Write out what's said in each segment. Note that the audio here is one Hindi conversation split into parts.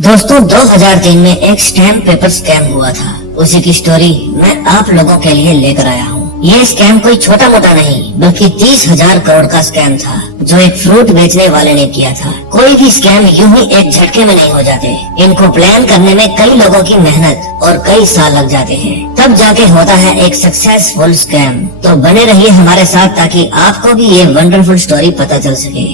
दोस्तों 2003 में एक स्टैम्प पेपर स्कैम हुआ था। उसी की स्टोरी मैं आप लोगों के लिए लेकर आया हूँ। ये स्कैम कोई छोटा मोटा नहीं बल्कि 30,000 करोड़ का स्कैम था जो एक फ्रूट बेचने वाले ने किया था। कोई भी स्कैम यूं ही एक झटके में नहीं हो जाते। इनको प्लान करने में कई लोगों की मेहनत और कई साल लग जाते हैं, तब जाके होता है एक सक्सेसफुल स्कैम। तो बने रहिए हमारे साथ ताकि आपको भी ये वंडरफुल स्टोरी पता चल सके।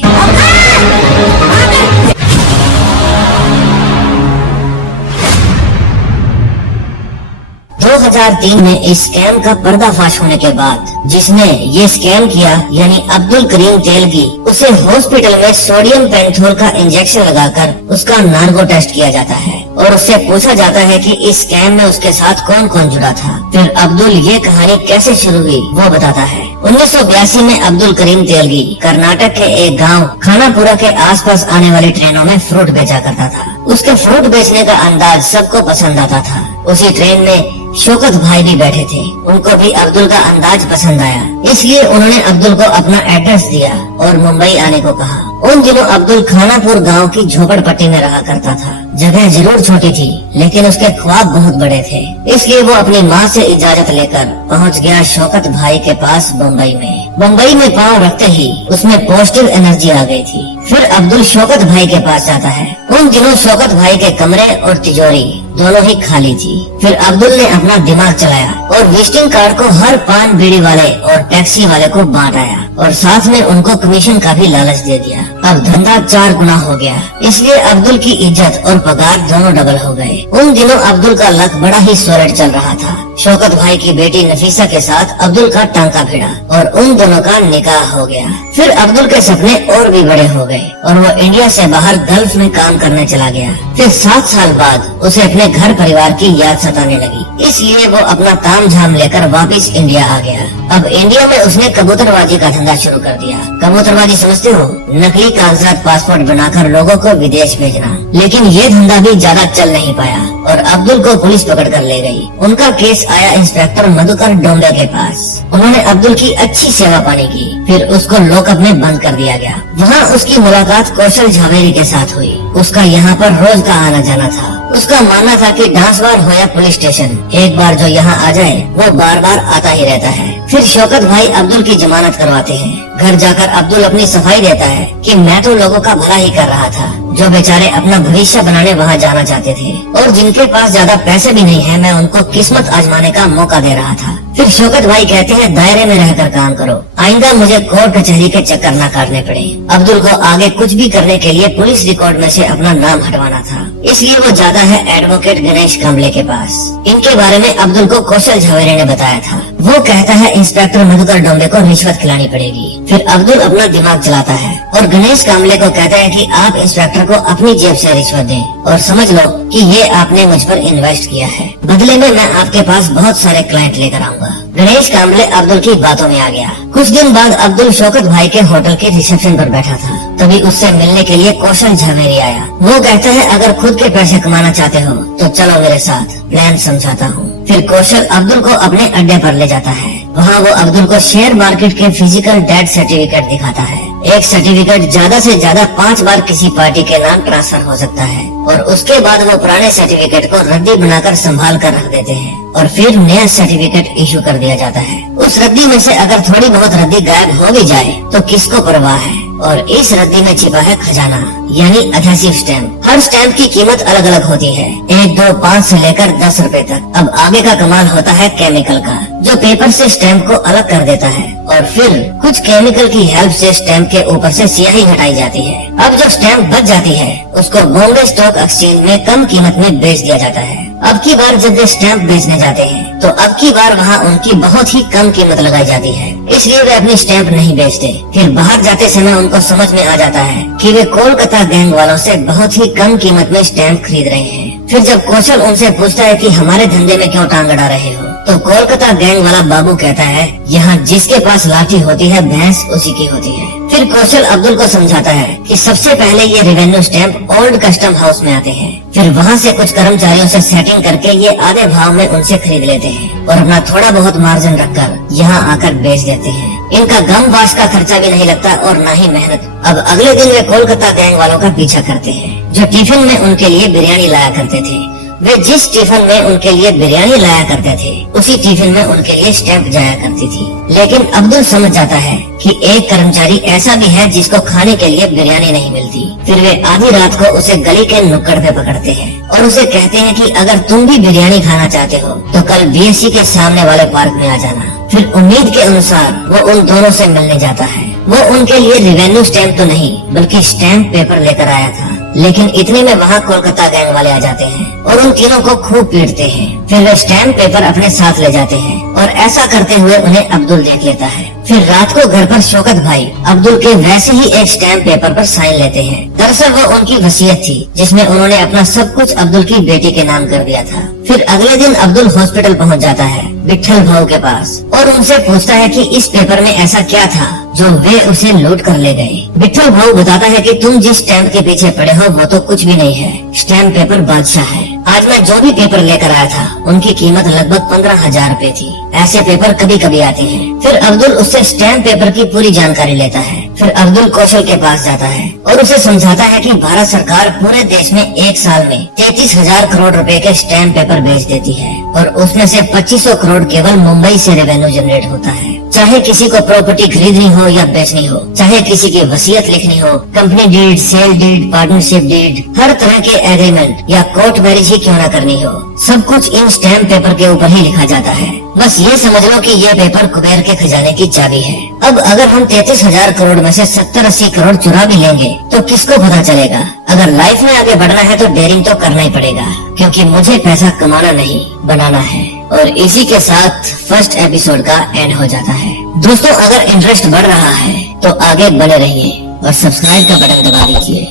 2003 में इस स्कैम का पर्दाफाश होने के बाद जिसने ये स्कैम किया यानी अब्दुल करीम तेलगी, उसे हॉस्पिटल में सोडियम पेंथोल का इंजेक्शन लगाकर उसका नार्को टेस्ट किया जाता है और उससे पूछा जाता है कि इस स्कैम में उसके साथ कौन कौन जुड़ा था। फिर अब्दुल ये कहानी कैसे शुरू हुई वो बताता है। 1982 में अब्दुल करीम तेलगी कर्नाटक के एक गांव खानापुरा के आसपास आने वाली ट्रेनों में फ्रूट बेचा करता था। उसके फ्रूट बेचने का अंदाज सबको पसंद आता था। उसी ट्रेन में शौकत भाई भी बैठे थे, उनको भी अब्दुल का अंदाज पसंद आया, इसलिए उन्होंने अब्दुल को अपना एड्रेस दिया और मुंबई आने को कहा। उन दिनों अब्दुल खानापुर गांव की झोपड़पट्टी में रहा करता था। जगह जरूर छोटी थी लेकिन उसके ख्वाब बहुत बड़े थे, इसलिए वो अपनी माँ से इजाजत लेकर पहुंच गया शौकत भाई के पास मुंबई में। मुंबई में पाँव रखते ही उसमें पॉजिटिव एनर्जी आ गई थी। फिर अब्दुल शौकत भाई के पास जाता है। उन दिनों शौकत भाई के कमरे और तिजोरी दोनों ही खाली थी। फिर अब्दुल ने अपना दिमाग चलाया और विजिटिंग कार्ड को हर पान बीड़ी वाले और टैक्सी वाले को बांट आया और साथ में उनको कमीशन का भी लालच दे दिया। अब धंधा 4 गुना हो गया, इसलिए अब्दुल की इज्जत और पगार दोनों डबल हो गए। उन दिनों अब्दुल का लक बड़ा ही सोरेट चल रहा था। शौकत भाई की बेटी नफीसा के साथ अब्दुल का टांका भिड़ा और उन दोनों का निकाह हो गया। फिर अब्दुल के सपने और भी बड़े हो गए और वो इंडिया से बाहर गल्फ में काम करने चला गया। फिर 7 साल बाद उसे अपने घर परिवार की याद सताने लगी, इसलिए वो अपना ताम झाम लेकर वापस इंडिया आ गया। अब इंडिया में उसने कबूतरबाजी का धंधा शुरू कर दिया। कबूतरबाजी समझते हो? नकली कागजात पासपोर्ट बनाकर लोगों को विदेश भेजना। लेकिन ये धंधा भी ज्यादा चल नहीं पाया और अब्दुल को पुलिस पकड़ कर ले गई। उनका केस आया इंस्पेक्टर मधुकर डोंबे के पास। उन्होंने अब्दुल की अच्छी सेवा पानी की, फिर उसको लॉकअप में बंद कर दिया गया। वहाँ उसकी मुलाकात कौशल झावेरी के साथ हुई। उसका यहाँ पर रोज का आना जाना था। उसका मानना था कि डांस बार हो या पुलिस स्टेशन, एक बार जो यहाँ आ जाए वो बार बार आता ही रहता है। फिर शौकत भाई अब्दुल की जमानत करवाते हैं। घर जाकर अब्दुल अपनी सफाई देता है कि मैं तो लोगों का भला ही कर रहा था, जो बेचारे अपना भविष्य बनाने वहाँ जाना चाहते थे और जिनके पास ज्यादा पैसे भी नहीं है, मैं उनको किस्मत आजमाने का मौका दे रहा था। फिर शौकत भाई कहते हैं दायरे में रहकर काम करो, आइंदा मुझे कोर्ट कचहरी के चक्कर न काटने पड़े। अब्दुल को आगे कुछ भी करने के लिए पुलिस रिकॉर्ड में से अपना नाम हटवाना था, इसलिए वो जाता है एडवोकेट गणेश कांबले के पास। इनके बारे में अब्दुल को कौशल झावेरी ने बताया था। वो कहता है इंस्पेक्टर मधुकर डोंबे को रिश्वत खिलानी पड़ेगी। फिर अब्दुल अपना दिमाग चलाता है और गणेश कांबले को कहता है कि आप इंस्पेक्टर को अपनी जेब से रिश्वत दें और समझ लो कि ये आपने मुझ पर इन्वेस्ट किया है, बदले में मैं आपके पास बहुत सारे क्लाइंट लेकर आऊंगा। गणेश कांबले अब्दुल की बातों में आ गया। कुछ दिन बाद अब्दुल शौकत भाई के होटल के रिसेप्शन पर बैठा था, तभी उससे मिलने के लिए कौशल झावेरी आया। वो कहता है अगर खुद के पैसे कमाना चाहते हो तो चलो मेरे साथ, प्लान समझाता हूँ। फिर कौशल अब्दुल को अपने अड्डे पर ले जाता है। वहाँ वो अब्दुल को शेयर मार्केट के फिजिकल डेट सर्टिफिकेट दिखाता है। एक सर्टिफिकेट ज्यादा से ज्यादा 5 बार किसी पार्टी के नाम ट्रांसफर हो सकता है और उसके बाद वो पुराने सर्टिफिकेट को रद्दी बनाकर संभाल कर रख देते हैं और फिर नया सर्टिफिकेट इशू कर दिया जाता है। उस रद्दी में से अगर थोड़ी बहुत रद्दी गायब हो भी जाए तो किसको परवाह है। और इस रद्दी में छिपा है खजाना यानी अधेसिव स्टैम्प। हर स्टैम्प की कीमत अलग अलग होती है, 1, 2, 5 से लेकर 10 रुपए तक। अब आगे का कमाल होता है केमिकल का, जो पेपर से स्टैम्प को अलग कर देता है और फिर कुछ केमिकल की हेल्प से स्टैम्प के ऊपर से स्याही हटाई जाती है। अब जो स्टैम्प बच जाती है उसको बॉम्बे स्टॉक एक्सचेंज में कम कीमत में बेच दिया जाता है। अब की बार जब वे स्टैम्प बेचने जाते हैं तो अब की बार वहाँ उनकी बहुत ही कम कीमत लगाई जाती है, इसलिए वे अपनी स्टैम्प नहीं बेचते। फिर बाहर जाते समय उनको समझ में आ जाता है कि वे कोलकाता गैंग वालों से बहुत ही कम कीमत में स्टैम्प खरीद रहे हैं। फिर जब कौशल उनसे पूछता है कि हमारे धंधे में क्यों टांग अड़ा रहे हो, तो कोलकाता गैंग वाला बाबू कहता है यहाँ जिसके पास लाठी होती है भैंस उसी की होती है। फिर कौशल अब्दुल को समझाता है कि सबसे पहले ये revenue stamp old custom house में आते हैं, फिर वहाँ से कुछ कर्मचारियों से सेटिंग करके ये आधे भाव में उनसे खरीद लेते हैं और अपना थोड़ा बहुत मार्जिन रखकर यहाँ आकर बेच देते हैं। इनका गम वाश का खर्चा भी नहीं लगता और न ही मेहनत। अब अगले दिन वे कोलकाता गैंग वालों का पीछा करते हैं जो टिफिन में उनके लिए बिरयानी लाया करते थे। वे जिस टिफिन में उनके लिए बिरयानी लाया करते थे उसी टिफिन में उनके लिए स्टैंप जाया करती थी। लेकिन अब्दुल समझ जाता है कि एक कर्मचारी ऐसा भी है जिसको खाने के लिए बिरयानी नहीं मिलती। फिर वे आधी रात को उसे गली के नुक्कड़ पे पकड़ते हैं और उसे कहते हैं कि अगर तुम भी बिरयानी खाना चाहते हो तो कल बीएससी के सामने वाले पार्क में आ जाना। फिर उम्मीद के अनुसार वो उन दोनों से मिलने जाता है। वो उनके लिए रेवेन्यू स्टैंप तो नहीं बल्कि स्टैंप पेपर लेकर आया था। लेकिन इतने में वहाँ कोलकाता गैंग वाले आ जाते हैं और उन तीनों को खूब पीटते हैं। फिर वे स्टैंप पेपर अपने साथ ले जाते हैं और ऐसा करते हुए उन्हें अब्दुल देख लेता है। फिर रात को घर पर शौकत भाई अब्दुल के वैसे ही एक स्टैंप पेपर पर साइन लेते हैं। दरअसल वो उनकी वसीयत थी जिसमें उन्होंने अपना सब कुछ अब्दुल की बेटी के नाम कर दिया था। फिर अगले दिन अब्दुल हॉस्पिटल पहुंच जाता है विट्ठल भाऊ के पास और उनसे पूछता है कि इस पेपर में ऐसा क्या था जो वे उसे लूट कर ले गए। विट्ठल भाऊ बताता है कि तुम जिस स्टैंप के पीछे पड़े हो वो तो कुछ भी नहीं है, स्टैंप पेपर बादशाह है। आज मैं जो भी पेपर लेकर आया था उनकी कीमत लगभग 15,000 रूपए थी। ऐसे पेपर कभी कभी आते हैं। फिर अब्दुल उससे स्टैंप पेपर की पूरी जानकारी लेता है। फिर अब्दुल कौशल के पास जाता है और उसे समझाता है कि भारत सरकार पूरे देश में एक साल में 33,000 करोड़ रुपए के स्टैंप पेपर बेच देती है और उसमें से 2500 करोड़ केवल मुंबई से रेवेन्यू जनरेट होता है। चाहे किसी को प्रॉपर्टी खरीदनी हो या बेचनी हो, चाहे किसी की वसीयत लिखनी हो, company deed, sale deed, partnership deed, हर तरह के एग्रीमेंट या कोर्ट मैरिज ही क्यों न करनी हो, सब कुछ इन स्टैंप पेपर के ऊपर ही लिखा जाता है। बस ये समझ लो कि ये पेपर कुबेर के खजाने की चाबी है। अब अगर हम 33,000 करोड़ में से 70-80 करोड़ चुरा भी लेंगे तो किसको पता चलेगा। अगर लाइफ में आगे बढ़ना है तो डेयरिंग तो करना ही पड़ेगा, क्योंकि मुझे पैसा कमाना नहीं बनाना है। और इसी के साथ फर्स्ट एपिसोड का एंड हो जाता है। दोस्तों, अगर इंटरेस्ट बढ़ रहा है तो आगे बने रहिए और सब्सक्राइब का बटन दबा दीजिए।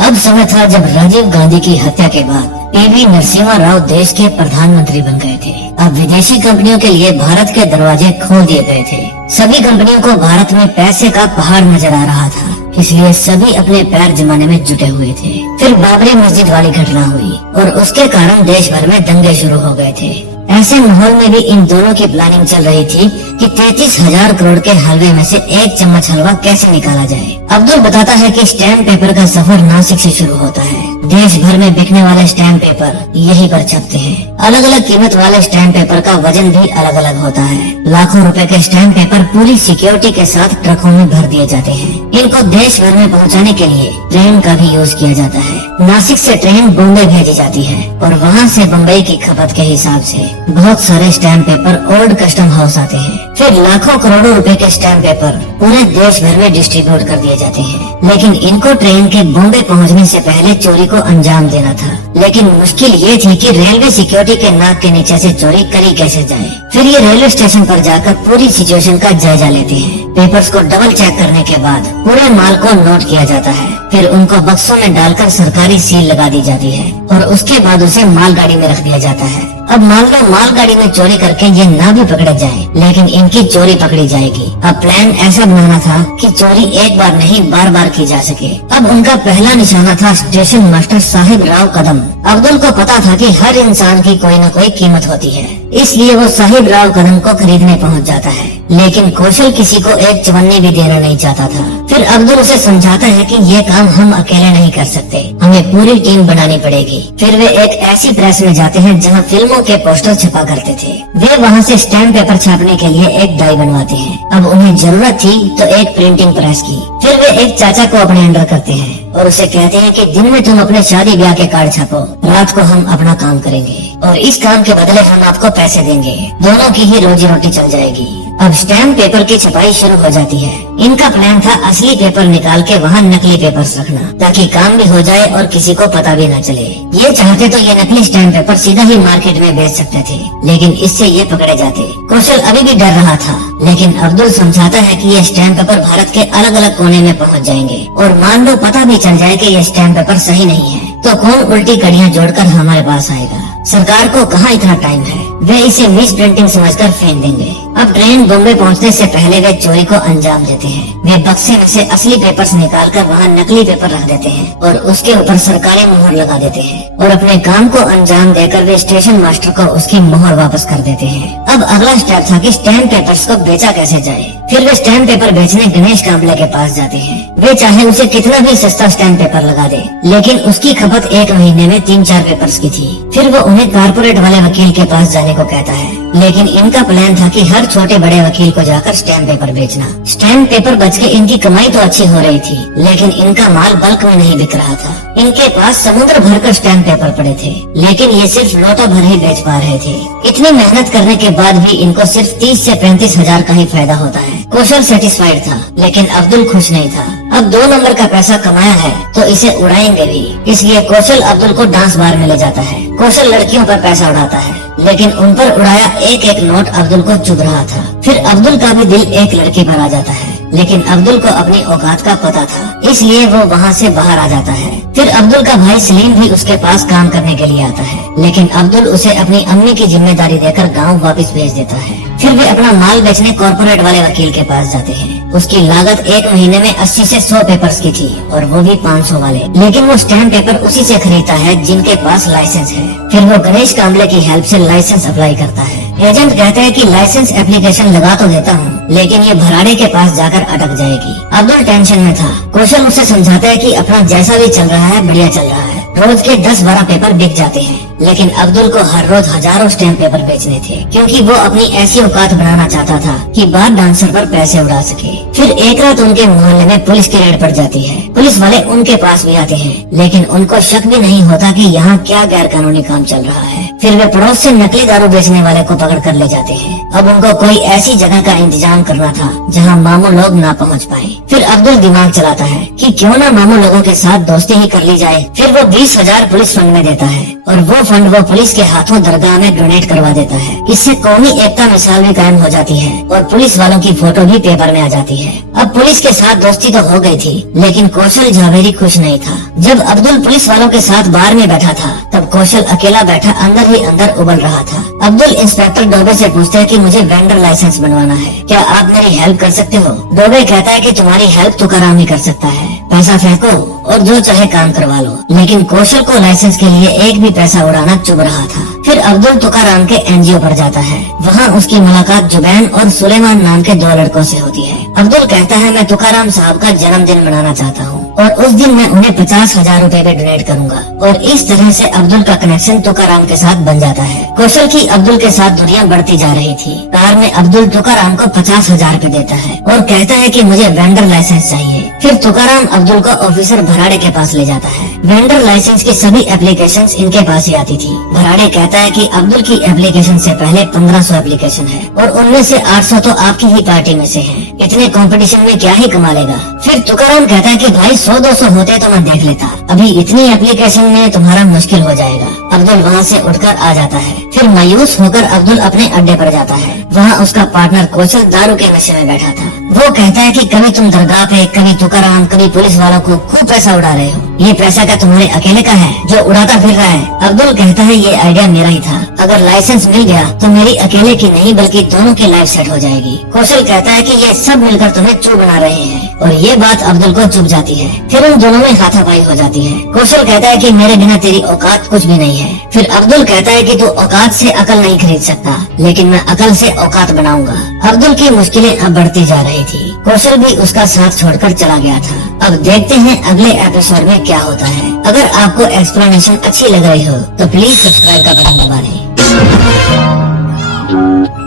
अब समय था जब राजीव गांधी की हत्या के बाद पीवी नरसिम्हा राव देश के प्रधानमंत्री बन गए थे। अब विदेशी कंपनियों के लिए भारत के दरवाजे खोल दिए गए थे। सभी कंपनियों को भारत में पैसे का पहाड़ नजर आ रहा था, इसलिए सभी अपने पैर जमाने में जुटे हुए थे। फिर बाबरी मस्जिद वाली घटना हुई और उसके कारण देश भर में दंगे शुरू हो गए थे। ऐसे माहौल में भी इन दोनों की प्लानिंग चल रही थी कि 33,000 करोड़ के हलवे में से एक चम्मच हलवा कैसे निकाला जाए। अब्दुल बताता है कि स्टैंप पेपर का सफर नासिक से शुरू होता है। देश भर में बिकने वाले स्टैंप पेपर यहीं पर छपते हैं। अलग अलग कीमत वाले स्टैंप पेपर का वजन भी अलग अलग होता है। लाखों रुपए के स्टैंप पेपर पूरी सिक्योरिटी के साथ ट्रकों में भर दिए जाते हैं। इनको देश भर में पहुंचाने के लिए ट्रेन का भी यूज किया जाता है। नासिक से ट्रेन बॉम्बे भेजी जाती है और वहाँ से बम्बई की खपत के हिसाब से बहुत सारे stamp paper old custom house आते हैं। फिर लाखों करोड़ों रुपए के स्टैंप पेपर पूरे देश भर में डिस्ट्रीब्यूट कर दिए जाते हैं। लेकिन इनको ट्रेन के बॉम्बे पहुंचने से पहले चोरी को अंजाम देना था। लेकिन मुश्किल ये थी कि रेलवे सिक्योरिटी के नाक के नीचे से चोरी करी कैसे जाए। फिर ये रेलवे स्टेशन पर जाकर पूरी सिचुएशन का जायजा लेते हैं। पेपर्स को डबल चेक करने के बाद पूरे माल को नोट किया जाता है। फिर उनको बक्सों में डालकर सरकारी सील लगा दी जाती है और उसके बाद उसे मालगाड़ी में रख दिया जाता है। अब मान लो मालगाड़ी में चोरी करके ये ना भी पकड़े जाए, लेकिन इनकी चोरी पकड़ी जाएगी। अब प्लान ऐसा बनाना था कि चोरी एक बार नहीं बार बार की जा सके। अब उनका पहला निशाना था स्टेशन मास्टर साहिब राव कदम। अब्दुल को पता था कि हर इंसान की कोई न कोई कीमत होती है, इसलिए वो साहिब राव कदम को खरीदने पहुंच जाता है। लेकिन कौशल किसी को एक चवन्नी भी देना नहीं चाहता था। फिर अब्दुल उसे समझाता है कि ये काम हम अकेले नहीं कर सकते, हमें पूरी टीम बनानी पड़ेगी। फिर वे एक ऐसी प्रेस में जाते हैं जहाँ फिल्मों के पोस्टर छपा करते थे। वे वहाँ से स्टैम्प पेपर छापने के लिए एक डाई बनवाते हैं। अब उन्हें जरूरत थी तो एक प्रिंटिंग प्रेस की। फिर वे एक चाचा को अपने अंडर करते हैं और उसे कहते हैं कि दिन में तुम अपने शादी ब्याह के कार्ड छापो, रात को हम अपना काम करेंगे और इस काम के बदले हम आपको पैसे देंगे। दोनों की ही रोजी रोटी चल जाएगी। अब स्टैम्प पेपर की छपाई शुरू हो जाती है। इनका प्लान था असली पेपर निकाल के वहाँ नकली पेपर्स रखना, ताकि काम भी हो जाए और किसी को पता भी न चले। ये चाहते तो ये नकली स्टैम्प पेपर सीधा ही मार्केट में बेच सकते थे, लेकिन इससे ये पकड़े जाते। कौशल अभी भी डर रहा था, लेकिन अब्दुल समझाता है कि ये स्टैम्प पेपर भारत के अलग अलग कोने में पहुँच जाएंगे और मान लो पता भी चल जाए कि ये स्टैम्प पेपर सही नहीं है तो कौन उल्टी कड़ियाँ जोड़कर हमारे पास आएगा। सरकार को कहाँ इतना टाइम है, वे इसे मिस प्रिंटिंग समझकर फेंक देंगे। अब ट्रेन बॉम्बे पहुंचने से पहले वे चोरी को अंजाम देते हैं। वे बक्से में से असली पेपर्स निकालकर वहां नकली पेपर रख देते हैं और उसके ऊपर सरकारी मोहर लगा देते हैं और अपने काम को अंजाम देकर वे स्टेशन मास्टर को उसकी मोहर वापस कर देते हैं। अब अगला स्टेप था कि स्टैम्प पेपर्स को बेचा कैसे जाए। फिर वे स्टैम्प पेपर बेचने गणेश कांबले के पास जाते हैं। वे चाहे उसे कितना भी सस्ता स्टैम्प पेपर लगा दे, लेकिन उसकी खपत 1 महीने में 3-4 पेपर्स की थी। फिर वो उन्हें कारपोरेट वाले वकील के पास जाने को कहता है, लेकिन इनका प्लान था कि हर छोटे बड़े वकील को जाकर स्टैम्प पेपर बेचना। स्टैम्प पेपर बच के इनकी कमाई तो अच्छी हो रही थी, लेकिन इनका माल बल्क में नहीं बिक रहा था। इनके पास समुद्र भर कर स्टैम्प पेपर पड़े थे, लेकिन ये सिर्फ लोटा भर ही बेच पा रहे थे। इतनी मेहनत करने के बाद भी इनको सिर्फ 30 से 35 हजार का ही फायदा होता है। कौशल सेटिस्फाइड था, लेकिन अब्दुल खुश नहीं था। अब 2 नंबर का पैसा कमाया है तो इसे उड़ाएंगे भी। इसलिए कौशल अब्दुल को डांस बार में ले जाता है। कौशल लड़कियों पर पैसा उड़ाता है, लेकिन उन पर उड़ाया एक एक नोट अब्दुल को चुभ रहा था। फिर अब्दुल का भी दिल एक लड़की पर आ जाता है, लेकिन अब्दुल को अपनी औकात का पता था, इसलिए वो वहाँ से बाहर आ जाता है। फिर अब्दुल का भाई सलीम भी उसके पास काम करने के लिए आता है, लेकिन अब्दुल उसे अपनी अम्मी की जिम्मेदारी देकर गांव वापस भेज देता है। फिर वे अपना माल बेचने कॉर्पोरेट वाले वकील के पास जाते हैं। उसकी लागत 1 महीने में 80 से 100 पेपर्स की थी और वो भी 500 वाले, लेकिन वो स्टैम्प पेपर उसी से खरीदता है जिनके पास लाइसेंस है। फिर वो गणेश कांबले की हेल्प से लाइसेंस अप्लाई करता है। एजेंट कहता है कि लाइसेंस एप्लीकेशन लगा तो देता हूँ, लेकिन ये भराड़े के पास जाकर अटक जाएगी। अब्दुल टेंशन में था। कौशल उसे समझाता है कि अपना जैसा भी चल रहा है बढ़िया चल रहा है, रोज के 10-12 पेपर बिक जाते हैं। लेकिन अब्दुल को हर रोज हजारों स्टैम्प पेपर बेचने थे, क्योंकि वो अपनी ऐसी औकात बनाना चाहता था कि बार डांसर पर पैसे उड़ा सके। फिर एक रात उनके मोहल्ले में पुलिस की रेड पड़ जाती है। पुलिस वाले उनके पास भी आते हैं, लेकिन उनको शक भी नहीं होता कि यहाँ क्या गैर कानूनी काम चल रहा है। फिर वे पड़ोस से नकली दारू बेचने वाले को पकड़ कर ले जाते हैं। अब उनको कोई ऐसी जगह का इंतजाम करना था जहाँ मामू लोग ना पहुँच पाए। फिर अब्दुल दिमाग चलाता है कि क्यों ना मामू लोगों के साथ दोस्ती ही कर ली जाए। फिर वो 20,000 पुलिस फंड में देता है और वो फंड वो पुलिस के हाथों दरगाह में डोनेट करवा देता है। इससे कौमी एकता मिसाल भी कायम हो जाती है और पुलिस वालों की फोटो भी पेपर में आ जाती है। अब पुलिस के साथ दोस्ती तो हो गई थी, लेकिन कौशल जावेरी खुश नहीं था। जब अब्दुल पुलिस वालों के साथ बार में बैठा था, तब कौशल अकेला बैठा अंदर ही अंदर उबल रहा था। अब्दुल इंस्पेक्टर डोबे से पूछता है कि मुझे वेंडर लाइसेंस बनवाना है, क्या आप मेरी हेल्प कर सकते हो? डोबे कहता है कि तुम्हारी हेल्प तुकाराम ही कर सकता है, पैसा फेंको और जो चाहे काम करवा लो। लेकिन कौशल को लाइसेंस के लिए एक भी पैसा उड़ाना चुभ रहा था। फिर अब्दुल तुकाराम के एनजीओ पर जाता है। वहाँ उसकी मुलाकात जुबैन और सुलेमान नाम के 2 लड़कों से होती है। अब्दुल कहता है, मैं तुकाराम साहब का जन्मदिन मनाना चाहता हूँ और उस दिन मैं उन्हें 50,000 रूपए भी डोनेट करूँगा। और इस तरह से अब्दुल का कनेक्शन तुकाराम के साथ बन जाता है। कौशल की अब्दुल के साथ दुनिया बढ़ती जा रही थी। कार में अब्दुल तुकाराम को 50,000 रूपए देता है और कहता है कि मुझे वेंडर लाइसेंस चाहिए। फिर तुकाराम अब्दुल को ऑफिसर भराड़े के पास ले जाता है। वेंडर लाइसेंस की सभी एप्लीकेशंस इनके पास ही आती थी। भराड़े कहता है कि अब्दुल की एप्लीकेशन से पहले 1500 एप्लीकेशन है और उनमें से 800 तो आपकी ही पार्टी में से हैं। इतने कंपटीशन में क्या ही कमा लेगा। फिर तुकाराम कहता है कि भाई 100-200 होते तो मैं देख लेता, अभी इतनी एप्लीकेशन में तुम्हारा मुश्किल हो जाएगा। अब्दुल वहाँ से उठकर आ जाता है। फिर मायूस होकर अब्दुल अपने अड्डे पर जाता है। वहाँ उसका पार्टनर कौशल दारू के नशे में बैठा था। वो कहता है कि कभी तुम दरगाह पे, कभी तुकाराम, कभी पुलिस वालों को खूब पैसा उड़ा रहे हो। ये पैसा क्या तुम्हारे अकेले का है जो उड़ाता फिर रहा है? अब्दुल कहता है, ये आइडिया मेरा ही था। अगर लाइसेंस मिल गया तो मेरी अकेले की नहीं बल्कि दोनों की लाइफ सेट हो जाएगी। कौशल कहता है कि ये सब मिलकर तुम्हें चू बना रहे हैं और ये बात अब्दुल को चुभ जाती है। फिर उन दोनों में हाथापाई हो जाती है। कौशल कहता है कि मेरे बिना तेरी औकात कुछ भी नहीं है। फिर अब्दुल कहता है कि तू औकात से अकल नहीं खरीद सकता, लेकिन मैं अकल से औकात बनाऊंगा। अब्दुल की मुश्किलें अब बढ़ती जा रही थी। कौशल भी उसका साथ छोड़कर चला गया था। अब देखते हैं अगले एपिसोड में क्या होता है। अगर आपको एक्सप्लेनेशन अच्छी लग रही हो तो प्लीज सब्सक्राइब का बटन दबा दें।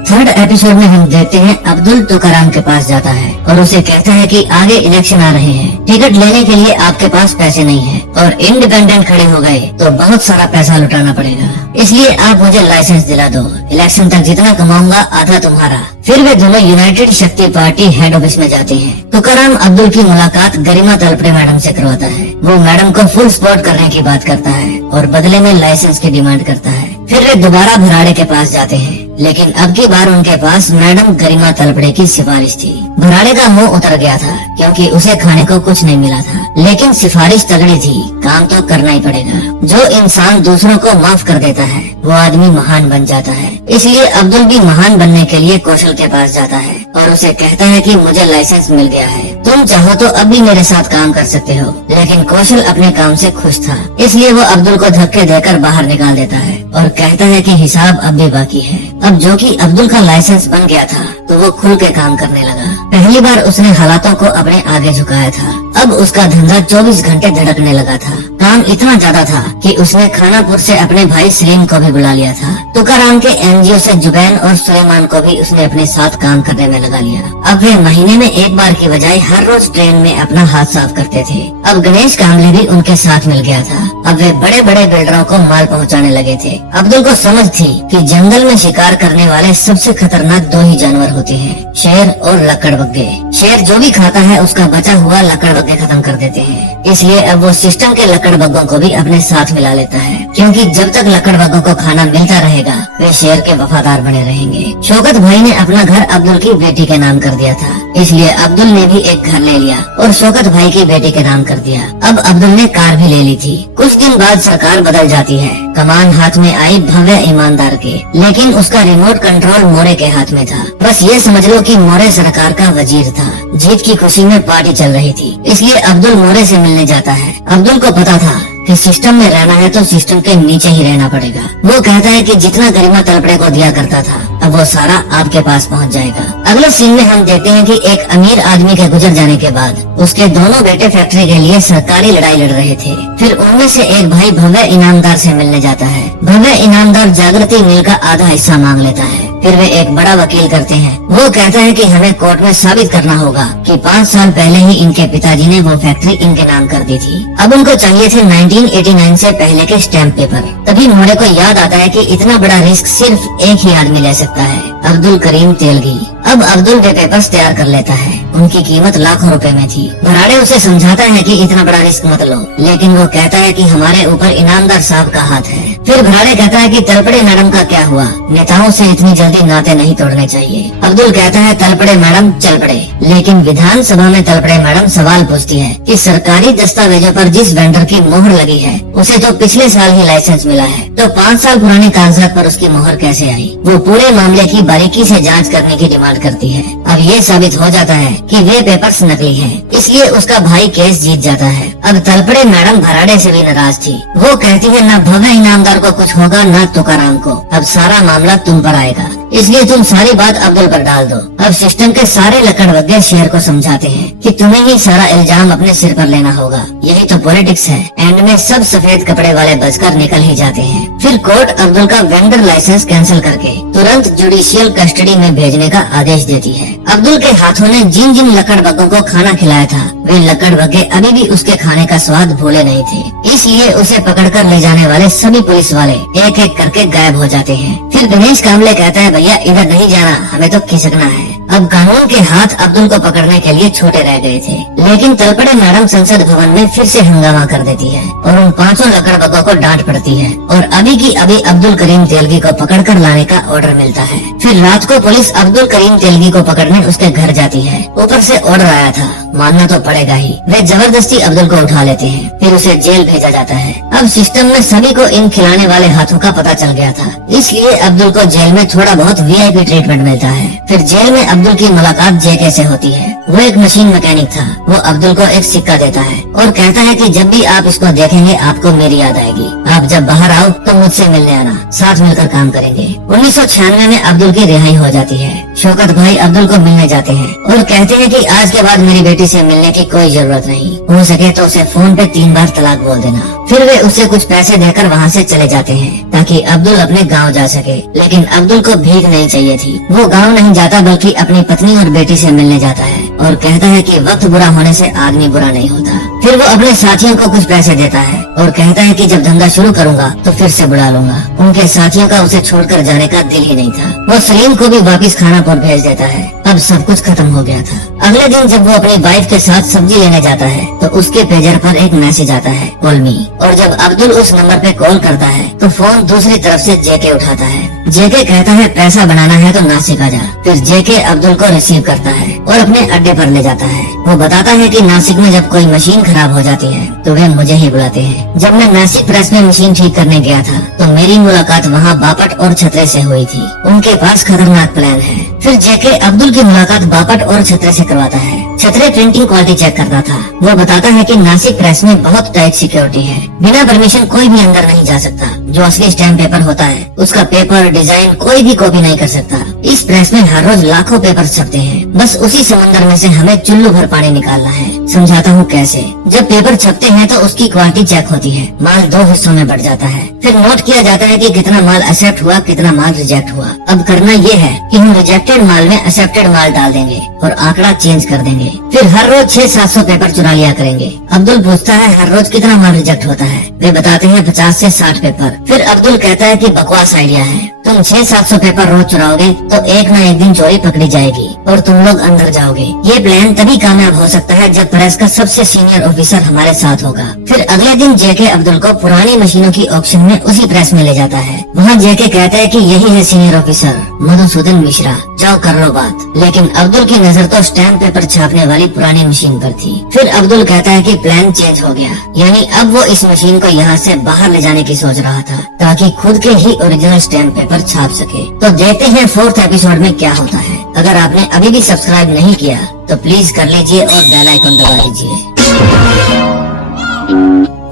3rd एपिसोड में हम देखते हैं अब्दुल तुकाराम के पास जाता है और उसे कहता है कि आगे इलेक्शन आ रहे हैं, टिकट लेने के लिए आपके पास पैसे नहीं है और इंडिपेंडेंट खड़े हो गए तो बहुत सारा पैसा लुटाना पड़ेगा, इसलिए आप मुझे लाइसेंस दिला दो। इलेक्शन तक जितना कमाऊंगा आधा तुम्हारा। फिर वे दोनों यूनाइटेड शक्ति पार्टी हेड ऑफिस में जाते हैं। तुकाराम अब्दुल की मुलाकात गरिमा तलपड़े मैडम से करवाता है। वो मैडम को फुल सपोर्ट करने की बात करता है और बदले में लाइसेंस की डिमांड करता है। फिर वे दोबारा भराड़े के पास जाते हैं। लेकिन अब की बार उनके पास मैडम गरिमा तलपड़े की सिफारिश थी। भराड़े का मुंह उतर गया था क्योंकि उसे खाने को कुछ नहीं मिला था, लेकिन सिफारिश तगड़ी थी, काम तो करना ही पड़ेगा। जो इंसान दूसरों को माफ कर देता है वो आदमी महान बन जाता है। इसलिए अब्दुल भी महान बनने के लिए कौशल के पास जाता है और उसे कहता है कि मुझे लाइसेंस मिल गया है, तुम चाहो तो अब भी मेरे साथ काम कर सकते हो। लेकिन कौशल अपने काम से खुश था, इसलिए वो अब्दुल को धक्के देकर बाहर निकाल देता है और कहता है कि हिसाब अब भी बाकी है। अब जो कि अब्दुल का लाइसेंस बन गया था तो वो खुल के काम करने लगा। पहली बार उसने हालातों को अपने आगे झुकाया था। अब उसका धंधा 24 घंटे धड़कने लगा था। काम इतना ज्यादा था कि उसने खानापुर से अपने भाई सलीम को भी बुला लिया था। तुकाराम के एनजीओ से जुबैन और सुलेमान को भी उसने अपने साथ काम करने में लगा लिया। अब वे महीने में एक बार की बजाय हर रोज ट्रेन में अपना हाथ साफ करते थे। अब गणेश कामले भी उनके साथ मिल गया था। अब वे बड़े बड़े बिल्डरों को माल पहुंचाने लगे थे। अब्दुल को समझ थी कि जंगल में शिकार करने वाले सबसे खतरनाक दो ही जानवर होते हैं, शेर और लकड़बग्गे। शेर जो भी खाता है उसका बचा हुआ लकड़बग्गे खत्म कर देते हैं, इसलिए अब वो सिस्टम के लकड़बग्गों को भी अपने साथ मिला लेता है, क्योंकि जब तक लकड़बग्गों को खाना मिलता रहेगा वे शेर के वफादार बने रहेंगे। शौकत भाई ने अपना घर अब्दुल की बेटी के नाम कर दिया था, इसलिए अब्दुल ने भी एक घर ले लिया और शौकत भाई की बेटी के नाम कर दिया। अब अब्दुल ने कार भी ले ली थी। कुछ दिन बाद सरकार बदल जाती है। कमान हाथ में आई भव्य ईमानदार के, लेकिन उसका रिमोट कंट्रोल मोरे के हाथ में था। बस ये समझ लो कि मोरे सरकार का वजीर था। जीत की खुशी में पार्टी चल रही थी, इसलिए अब्दुल मोरे से मिलने जाता है। अब्दुल को पता था कि सिस्टम में रहना है तो सिस्टम के नीचे ही रहना पड़ेगा। वो कहता है कि जितना गरिमा तलपड़े को दिया करता था अब वो सारा आपके पास पहुंच जाएगा। अगले सीन में हम देखते हैं कि एक अमीर आदमी के गुजर जाने के बाद उसके दोनों बेटे फैक्ट्री के लिए सरकारी लड़ाई लड़ रहे थे। फिर उनमें से एक भाई भव्य इनामदार से मिलने जाता है। भव्य इनामदार जागृति मिल का आधा हिस्सा मांग लेता है। फिर वे एक बड़ा वकील करते हैं। वो कहता है कि हमें कोर्ट में साबित करना होगा कि 5 साल पहले ही इनके पिताजी ने वो फैक्ट्री इनके नाम कर दी थी। अब उनको चाहिए थे 1989 से पहले के स्टैम्प पेपर। तभी मोरे को याद आता है कि इतना बड़ा रिस्क सिर्फ एक ही आदमी ले सकता है, अब्दुल करीम तेलगी। अब अब्दुल वे पेपर्स तैयार कर लेता है। उनकी कीमत लाखों रुपए में थी। भराड़े उसे समझाता है कि इतना बड़ा रिस्क मत लो, लेकिन वो कहता है कि हमारे ऊपर इनामदार साहब का हाथ है। फिर भराड़े कहता है कि तलपड़े मैडम का क्या हुआ, नेताओं से इतनी जल्दी नाते नहीं तोड़ने चाहिए। अब्दुल कहता है तलपड़े मैडम चल पड़े, लेकिन विधानसभा में तलपड़े मैडम सवाल पूछती है कि सरकारी दस्तावेजों पर जिस वेंडर की मोहर लगी है उसे तो पिछले साल ही लाइसेंस मिला है, तो 5 साल पुराने कागजात पर उसकी मोहर कैसे आई। वो पूरे मामले की बारीकी से जांच करने की डिमांड करती है। अब ये साबित हो जाता है कि वे पेपर्स नकली हैं, इसलिए उसका भाई केस जीत जाता है। अब तलपड़े मैडम भराड़े से भी नाराज थी। वो कहती है न भव्य इनामदार को कुछ होगा न तुकाराम को, अब सारा मामला तुम पर आएगा, इसलिए तुम सारी बात अब्दुल पर डाल दो। अब सिस्टम के सारे लकड़बग्गे शेर को समझाते हैं कि तुम्हें ही सारा इल्जाम अपने सिर पर लेना होगा, यही तो पॉलिटिक्स है। एंड में सब सफेद कपड़े वाले बचकर निकल ही जाते हैं। फिर कोर्ट अब्दुल का वेंडर लाइसेंस कैंसिल करके तुरंत जुडिशियल कस्टडी में भेजने का आदेश देती है। अब्दुल के हाथों ने जिन जिन लकड़बग्गों को खाना खिलाया था वे लकड़बग्गे अभी भी उसके खाने का स्वाद भूले नहीं थे, इसलिए उसे पकड़कर ले जाने वाले सभी पुलिस वाले एक एक करके गायब हो जाते हैं। फिर गणेश कामले कहता है भैया इधर नहीं जाना, हमें तो खिसकना है। अब कानून के हाथ अब्दुल को पकड़ने के लिए छोटे रह गए थे, लेकिन तलपड़े मैडम संसद भवन में फिर से हंगामा कर देती है और उन 5 लकड़बग्गों को डांट पड़ती है और अभी की अभी अब्दुल करीम तेलगी को पकड़कर लाने का ऑर्डर मिलता है। फिर रात को पुलिस अब्दुल करीम तेलगी को पकड़ने उसके घर जाती है। ऊपर से ऑर्डर आया था, मानना तो पड़ेगा ही। वे जबरदस्ती अब्दुल को उठा लेते हैं, फिर उसे जेल भेजा जाता है। अब सिस्टम में सभी को इन खिलाने वाले हाथों का पता चल गया था, इसलिए अब्दुल को जेल में थोड़ा बहुत VIP ट्रीटमेंट मिलता है। फिर जेल में अब्दुल की मुलाकात जेके से होती है। वो एक मशीन मैकेनिक था। वो अब्दुल को एक सिक्का देता है और कहता है कि जब भी आप इसको देखेंगे आपको मेरी याद आएगी। आप जब बाहर आओ तो मुझसे मिलने आना, साथ मिलकर काम करेंगे। 1996 में अब्दुल की रिहाई हो जाती है। शौकत भाई अब्दुल को मिलने जाते हैं और कहते हैं कि आज के बाद मेरी बेटी से मिलने की कोई जरूरत नहीं, हो सके तो उसे फोन पे 3 बार तलाक बोल देना। फिर वे उसे कुछ पैसे देकर वहाँ से चले जाते हैं ताकि अब्दुल अपने गाँव जा सके, लेकिन अब्दुल को भीख नहीं चाहिए थी। वो गाँव नहीं जाता बल्कि अपनी पत्नी और बेटी से मिलने जाता है और कहता है कि वक्त बुरा होने से आदमी बुरा नहीं होता। फिर वो अपने साथियों को कुछ पैसे देता है और कहता है कि जब धंधा शुरू करूंगा तो फिर से बुला लूंगा। उनके साथियों का उसे छोड़कर जाने का दिल ही नहीं था। वो सलीम को भी वापस खानापुर भेज देता है। अब सब कुछ खत्म हो गया था। अगले दिन जब वो अपनी वाइफ के साथ सब्जी लेने जाता है तो उसके पेजर पर एक मैसेज आता है, कॉल मी। और जब अब्दुल उस नंबर पे कॉल करता है तो फोन दूसरी तरफ से जेके उठाता है। जेके कहता है पैसा बनाना है तो नासिक आ जा। फिर जेके अब्दुल को रिसीव करता है और अपने अड्डे पर ले जाता है। वो बताता है कि नासिक में जब कोई मशीन खराब हो जाती है तो वे मुझे ही बुलाते हैं। जब मैं नासिक प्रेस में मशीन ठीक करने गया था तो मेरी मुलाकात वहाँ बापट और छतरे से हुई थी। उनके पास खतरनाक प्लान है। फिर जेके अब्दुल की मुलाकात बापट और छतरे से करवाता है। छतरे प्रिंटिंग क्वालिटी चेक करता था। वो बताता है कि नासिक प्रेस में बहुत टाइट सिक्योरिटी है। बिना परमिशन कोई भी अंदर नहीं जा सकता। जो असली स्टैम्प पेपर होता है उसका पेपर डिजाइन कोई भी कॉपी नहीं कर सकता। इस प्रेस में हर रोज लाखों पेपर छपते हैं। बस उसी समंदर में से हमें चुल्लू भर पानी निकालना है। समझाता हूँ कैसे। जब पेपर छपते हैं तो उसकी क्वालिटी चेक होती है। माल 2 हिस्सों में बढ़ जाता है। फिर नोट किया जाता है कि कितना माल एक्सेप्ट हुआ, कितना माल रिजेक्ट हुआ। अब करना ये है कि हम रिजेक्टेड माल में एक्सेप्टेड माल डाल देंगे और आंकड़ा चेंज कर देंगे। फिर हर रोज 600-700 पेपर चुरा लिया करेंगे। अब्दुल पूछता है हर रोज कितना माल रिजेक्ट होता है। वे बताते हैं 50 से 60 पेपर। फिर अब्दुल कहता है कि बकवास आइडिया है। तुम 600-700 पेपर रोज चुराओगे तो एक न एक दिन चोरी पकड़ी जाएगी और तुम लोग अंदर जाओगे। ये प्लान तभी कामयाब हो सकता है जब प्रेस का सबसे सीनियर ऑफिसर हमारे साथ होगा। फिर अगले दिन जेके अब्दुल को पुरानी मशीनों की ऑक्शन में उसी प्रेस में ले जाता है। वहाँ जेके कहता है कि यही है सीनियर ऑफिसर मधुसूदन मिश्रा, जाओ कर लो बात। लेकिन अब्दुल की नजर तो स्टैम्प पेपर छापने वाली पुरानी मशीन पर थी। फिर अब्दुल कहता है कि प्लान चेंज हो गया, यानी अब वो इस मशीन को यहाँ से बाहर ले जाने की सोच रहा था ताकि खुद के ही ओरिजिनल स्टैम्प पेपर छाप सके। तो देखते हैं 4th एपिसोड में क्या होता है। अगर आपने अभी भी सब्सक्राइब नहीं किया तो प्लीज कर लीजिए और बेल आइकन दबा लीजिए।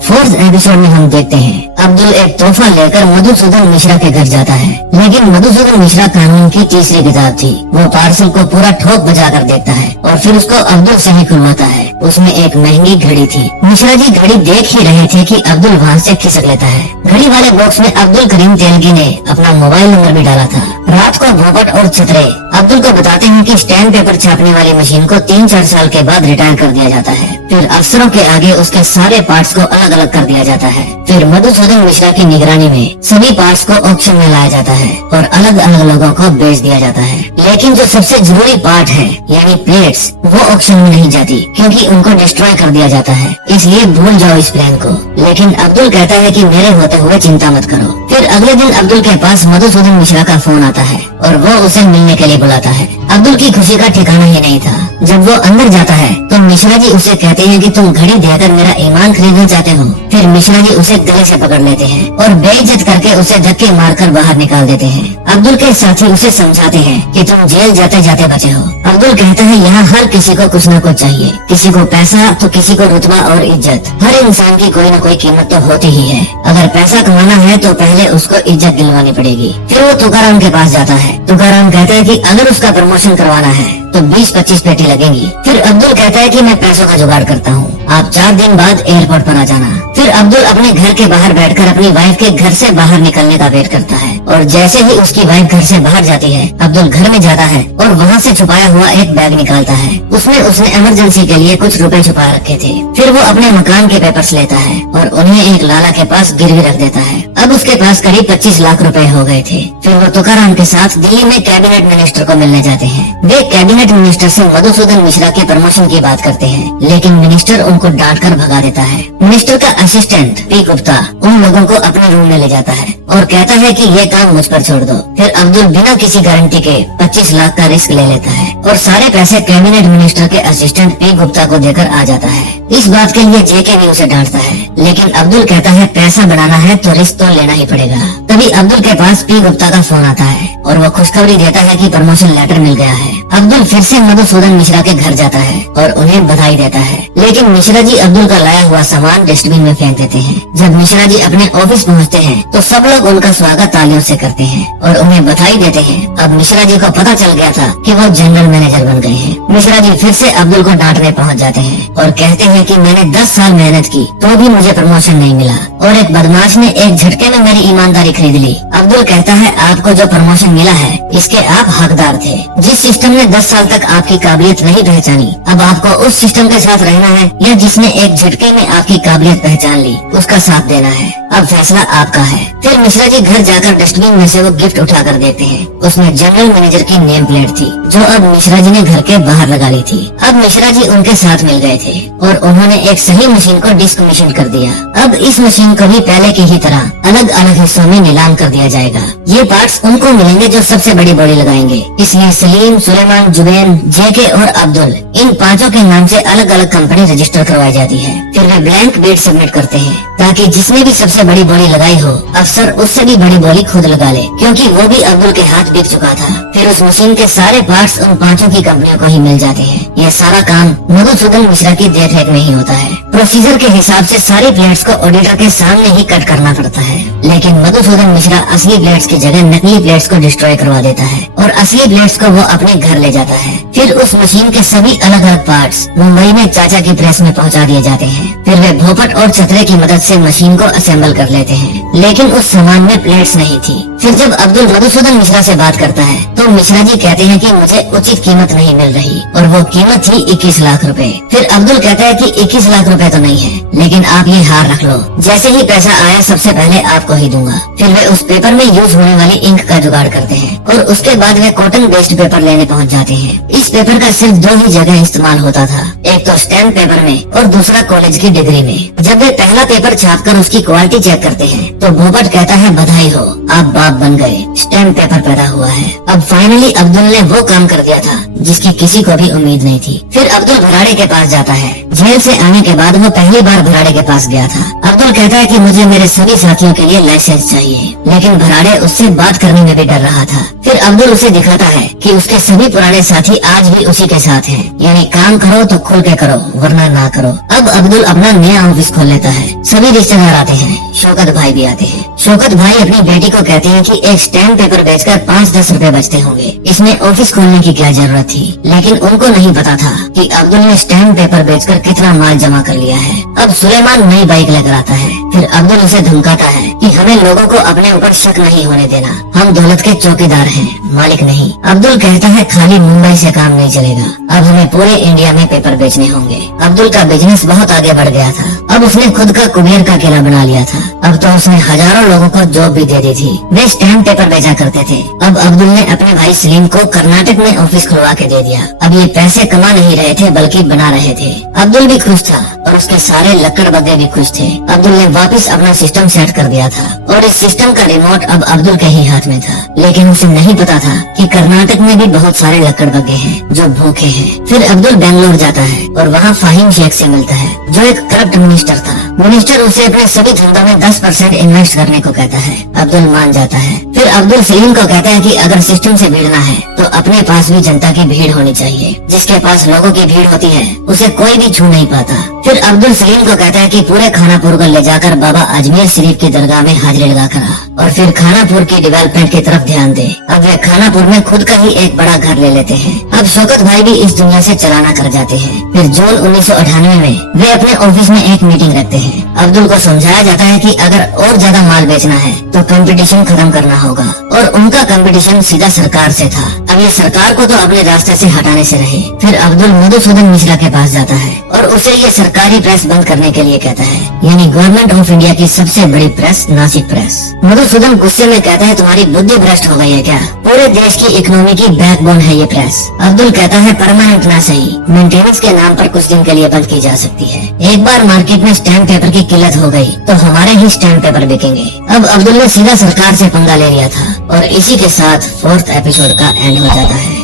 4th एपिसोड में हम देखते हैं अब्दुल एक तोहफा लेकर मधुसूदन मिश्रा के घर जाता है। लेकिन मधुसूदन मिश्रा कानून की तीसरी किताब थी। वो पार्सल को पूरा ठोक बजा कर देखता है और फिर उसको अब्दुल से ही खुलवाता है। उसमें एक महंगी घड़ी थी। मिश्रा जी घड़ी देख ही रहे थे कि अब्दुल वहाँ से खिसक लेता है। घड़ी वाले बॉक्स में अब्दुल करीम तेलगी ने अपना मोबाइल नंबर भी डाला था। रात को भोपट और छतरे अब्दुल को बताते हैं कि स्टैम्प पेपर छापने वाली मशीन को 3-4 साल के बाद रिटायर कर दिया जाता है। फिर अफसरों के आगे उसके सारे पार्ट्स को अलग अलग कर दिया जाता है। फिर मधुसूदन मिश्रा की निगरानी में सभी पार्ट्स को ऑक्शन में लाया जाता है और अलग अलग लोगों को बेच दिया जाता है। लेकिन जो सबसे जरूरी पार्ट है यानी प्लेट्स, वो ऑक्शन में नहीं जाती क्योंकि उनको डिस्ट्रॉय कर दिया जाता है। इसलिए भूल जाओ इस प्लान को। लेकिन अब्दुल कहता है कि मेरे होते हुए चिंता मत करो। फिर अगले दिन अब्दुल के पास मधुसूदन मिश्रा का फोन आता है और वो उसे मिलने के लिए बुलाता है। अब्दुल की खुशी का ठिकाना ही नहीं था। जब वो अंदर जाता है तो मिश्रा जी उसे कहते हैं कि तुम घड़ी देकर मेरा ईमान खरीदना चाहते हो। फिर मिश्रा जी उसे गले से पकड़ लेते हैं और बेइज्जत करके उसे धक्के मारकर बाहर निकाल देते हैं। अब्दुल के साथी उसे समझाते हैं कि तुम जेल जाते जाते बचे हो। अब्दुल कहता है यहाँ हर किसी को कुछ न कुछ चाहिए, किसी को पैसा तो किसी को रुतबा और इज्जत। हर इंसान की कोई न कोई कीमत तो होती ही है। अगर पैसा कमाना है तो पहले उसको इज्जत दिलवानी पड़ेगी। फिर वो तुकाराम के पास जाता है। तुकाराम कहता है कि अगर उसका प्रमोशन करवाना है तो 20-25 पेटी लगेंगी। फिर अब्दुल कहता है कि मैं पैसों का जुगाड़ करता हूँ, आप 4 दिन बाद एयरपोर्ट पर आ जाना। फिर अब्दुल अपने घर के बाहर बैठकर अपनी वाइफ के घर से बाहर निकलने का वेट करता है और जैसे ही उसकी वाइफ घर से बाहर जाती है अब्दुल घर में जाता है और वहाँ से छुपाया हुआ एक बैग निकालता है। उसमें उसने इमरजेंसी के लिए कुछ रुपए छुपा रखे थे। फिर वो अपने मकान के पेपर्स लेता है और उन्हें एक लाला के पास गिरवी रख देता है। अब उसके पास करीब 25 लाख रुपए हो गए थे। फिर वो तुकाराम के साथ दिल्ली में कैबिनेट मिनिस्टर को मिलने जाते हैं। वे कैबिनेट मिनिस्टर से मधुसूदन मिश्रा के प्रमोशन की बात करते हैं, लेकिन मिनिस्टर उनको डांट कर भगा देता है। मिनिस्टर का असिस्टेंट पी गुप्ता उन लोगों को अपने रूम में ले जाता है और कहता है कि ये काम मुझ पर छोड़ दो। फिर अब्दुल बिना किसी गारंटी के 25 लाख का रिस्क ले लेता है और सारे पैसे कैबिनेट मिनिस्टर के असिस्टेंट पी गुप्ता को देकर आ जाता है। इस बात के लिए जेके भी उसे डांटता है, लेकिन अब्दुल कहता है पैसा बनाना है तो रिस्क तो लेना ही पड़ेगा। तभी अब्दुल के पास पी गुप्ता का फोन आता है और वो खुशखबरी देता है कि प्रमोशन लेटर मिल गया है। अब्दुल फिर से मधुसूदन मिश्रा के घर जाता है और उन्हें बधाई देता है, लेकिन मिश्रा जी अब्दुल का लाया हुआ सामान डस्टबिन में फेंक देते हैं। जब मिश्रा जी अपने ऑफिस पहुंचते हैं तो सब लोग उनका स्वागत तालियों से करते हैं और उन्हें बधाई देते हैं। अब मिश्रा जी को पता चल गया था कि वो जनरल मैनेजर बन गए हैं। मिश्रा जी फिर से अब्दुल को डांटने पहुंच जाते हैं और कहते हैं कि मैंने 10 साल मेहनत की तो भी मुझे प्रमोशन नहीं मिला और एक बदमाश ने एक झटके में मेरी ईमानदारी खरीद ली। अब्दुल कहता है आपको जो प्रमोशन मिला है इसके आप हकदार थे। जिस सिस्टम ने 10 साल तक आपकी काबिलियत नहीं पहचानी, अब आपको उस सिस्टम के साथ रहना है या जिसने एक झटके में आपकी काबिलियत पहचान ली उसका साथ देना है। अब फैसला आपका है। फिर मिश्रा जी घर जाकर डस्टबिन में से वो गिफ्ट उठा कर देते हैं। उसमें जनरल मैनेजर की नेम प्लेट थी जो अब मिश्रा जी ने घर के बाहर लगा ली थी। अब मिश्रा जी उनके साथ मिल गए थे और उन्होंने एक सही मशीन को डिस्कमीशन कर दिया। अब इस मशीन को भी पहले की ही तरह अलग अलग हिस्सों में नीलाम कर दिया जाएगा। ये पार्ट्स उनको मिलेंगे जो सबसे बड़ी बॉडी लगाएंगे। इसलिए सलीम, सुलेमान, जुबैन, जेके और अब्दुल इन पांचों के नाम से अलग अलग कंपनी रजिस्टर करवाई जाती है। फिर वे ब्लैंक बिड सबमिट करते हैं ताकि जिसने भी सबसे बड़ी बॉडी लगाई हो अफसर उससे भी बड़ी बॉडी खुद लगा ले, क्योंकि वो भी अब्दुल के हाथ बिक चुका था। फिर उस मशीन के सारे पार्ट्स उन पांचों की कंपनियों को ही मिल जाते हैं। यह सारा काम मधुसूदन मिश्रा की देखरेख में ही होता है। प्रोसीजर के हिसाब से सारी प्लेट्स को ऑडिटर के सामने ही कट करना पड़ता है, लेकिन मधुसूदन मिश्रा असली प्लेट्स की जगह नकली प्लेट्स को डिस्ट्रॉय करवा देता है और असली प्लेट्स को वो अपने घर ले जाता है। फिर उस मशीन के सभी अलग अलग पार्ट्स मुंबई में चाचा की प्रेस में पहुंचा दिए जाते हैं। फिर वे भोपट और छतरे की मदद से मशीन को असेंबल कर लेते हैं, लेकिन उस सामान में प्लेट्स नहीं थी। फिर जब अब्दुल मधुसूदन मिश्रा से बात करता है तो मिश्रा जी कहते हैं कि मुझे उचित कीमत नहीं मिल रही और वो कीमत थी 21 लाख रुपए। फिर अब्दुल कहता है कि 21 लाख रुपए तो नहीं है, लेकिन आप ये हार रख लो, जैसे ही पैसा आया सबसे पहले आपको ही दूंगा। फिर वे उस पेपर में यूज होने वाली इंक का जुगाड़ करते हैं और उसके बाद वे कॉटन बेस्ड पेपर लेने पहुंच जाते हैं। इस पेपर का सिर्फ 2 ही जगह इस्तेमाल होता था, एक तो स्टैम्प पेपर में और दूसरा कॉलेज की डिग्री में। जब वे पहला पेपर छापकर उसकी क्वालिटी चेक करते हैं तो भोपट कहता है बधाई हो, आप बाप बन गए, स्टैम्प पेपर पैदा हुआ है। अब फाइनली अब्दुल ने वो काम कर दिया था जिसकी किसी को भी उम्मीद नहीं थी। फिर अब्दुल भराड़े के पास जाता है। जेल से आने के बाद वो पहली बार भराड़े के पास गया था। अब्दुल कहता है कि मुझे मेरे सभी साथियों के लिए लाइसेंस चाहिए, लेकिन भराड़े उससे बात करने में भी डर रहा था। फिर अब्दुल उसे दिखाता है कि उसके सभी पुराने साथी आज भी उसी के साथ हैं, यानी काम करो तो खुल के करो वरना ना करो। अब अब्दुल अपना नया ऑफिस खोल लेता है। सभी रिश्तेदार आते हैं, शौकत भाई भी आते हैं। शौकत भाई अपनी बेटी को कहते हैं कि एक स्टैम्प पेपर बेचकर 5-10 रुपए बचते होंगे, इसमें ऑफिस खोलने की क्या जरूरत थी। लेकिन उनको नहीं पता था कि अब्दुल ने स्टैम्प पेपर बेचकर कितना माल जमा कर लिया है। अब सुलेमान नई बाइक लेकर आता है। फिर अब्दुल उसे धमकाता है कि हमें लोगों को अपने ऊपर शक नहीं होने देना, हम दौलत के चौकीदार हैं, मालिक नहीं। अब्दुल कहता है खाली मुंबई से काम नहीं चलेगा, अब हमें पूरे इंडिया में पेपर बेचने होंगे। अब्दुल का बिजनेस बहुत आगे बढ़ गया था। अब उसने खुद का कुबेर का किला बना लिया था। अब तो उसने हजारों लोगों को जॉब भी दे दी थी। वे स्टैम्प पेपर बेचा करते थे। अब अब्दुल ने अपने भाई सलीम को कर्नाटक में ऑफिस खुलवा के दे दिया। अब ये पैसे कमा नहीं रहे थे बल्कि बना रहे थे। अब्दुल भी खुश था और उसके सारे लक्कड़ बग्गे भी खुश थे। अब्दुल ने वापस अपना सिस्टम सेट कर दिया था और इस सिस्टम का रिमोट अब अब्दुल के ही हाथ में था। लेकिन उसे नहीं पता था कि कर्नाटक में भी बहुत सारे लक्कड़ बग्गे हैं जो भूखे हैं। फिर अब्दुल बेंगलोर जाता है और वहाँ फाहिम शेख से मिलता है जो एक करप्ट मिनिस्टर था। मिनिस्टर उसे अपने सभी धंधों में 10% इन्वेस्ट करने को कहता है। अब्दुल मान जाता है। फिर अब्दुल सलीम को कहता है कि अगर सिस्टम से भिड़ना है तो अपने पास भी जनता की भीड़ होनी चाहिए। जिसके पास लोगों की भीड़ होती है उसे कोई भी छू नहीं पाता। फिर अब्दुल सलीम को कहता है कि पूरे खानापुर को ले जाकर बाबा अजमेर शरीफ की दरगाह में हाजिरी लगा कर आ और फिर खानापुर की डेवलपमेंट की तरफ ध्यान दे। अब वे खानापुर में खुद का ही एक बड़ा घर ले लेते हैं। अब शौकत भाई भी इस दुनिया से चलाना कर जाते हैं। फिर जून 1998 में वे अपने ऑफिस में एक मीटिंग रखते हैं। अब्दुल को समझाया जाता है कि अगर और ज्यादा माल बेचना है तो कंपटीशन खत्म करना होगा और उनका कंपटीशन सीधा सरकार से था। अब ये सरकार को तो अपने रास्ते से हटाने से रहे। फिर अब्दुल मधुसूदन मिश्रा के पास जाता है और उसे ये सरकारी प्रेस बंद करने के लिए कहता है, यानी गवर्नमेंट ऑफ इंडिया की सबसे बड़ी प्रेस नासिक प्रेस। मधुसूदन गुस्से में कहता है तुम्हारी बुद्धि भ्रष्ट हो गई है क्या? पूरे देश की इकोनॉमी की बैकबोन है ये प्रेस। अब्दुल कहता है परमानेंट ना सही, मेंटेनेंस के नाम पर कुछ दिन के लिए बंद की जा सकती है। एक बार मार्केट में स्टैम्प पेपर की किल्लत हो गई तो हमारे ही स्टैम्प पेपर बिकेंगे। अब अब्दुल ने सीधा सरकार से पंगा ले लिया था और इसी के साथ 4th एपिसोड का एंड हो जाता है।